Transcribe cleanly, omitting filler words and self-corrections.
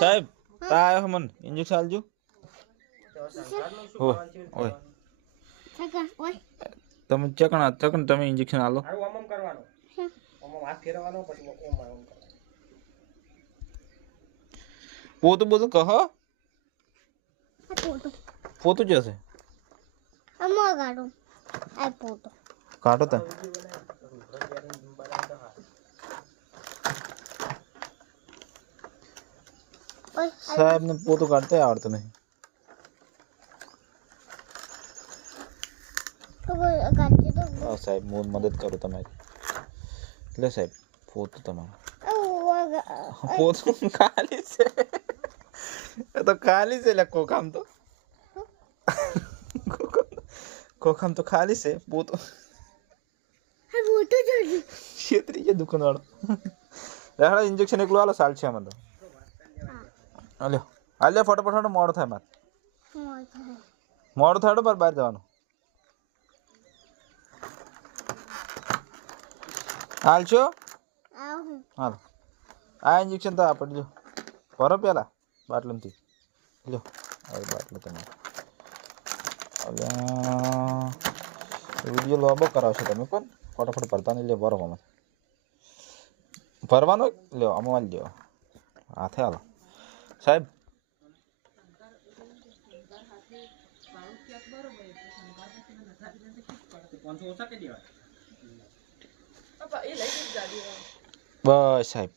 સાહેબ તા આયો મન ઇન્જેક્શન આલજો ઓય તમે ચકણ તમે ઇન્જેક્શન આલો ઓમ કરવાનો ઓમ હાથ ફેરવાનો પછી ઓમ કરવાનો પોતું બધું કહો પોતું જશે અમાર કાઢો આ પોતો કાઢો તા સાહેબ ને પોતું કાઢતા આવડતું નહીં સાહેબ હું મદદ કરું તમારી એટલે સાહેબ પોતું તમારું પોતું ખાલી છે તો ખાલી છે કોકામ તો કોકામ તો ખાલી છે પોતું છેતરી છે દુકાન વાળો રેહાડો ઇન્જેક્શન એકલું આલો સાલ છે આમાં તો હાલ્યો હાલ્યો ફટાફટ મોડું થાય મારે મોડું થાય પર બહાર જવાનું હાલ છો હાલ આ ઇન્જેક્શન તો આપણે જો ભરો પેલા બાટલાથી લ્યો આ બાટલો તમે વિડીયો લોબો કરાવશો તમે પણ ફટાફટ ભરતા નહીં લે ભરો આમાં ભરવાનો લ્યો આમાં લ્યો હાથે હાલો સાહેબ બસ સાહેબ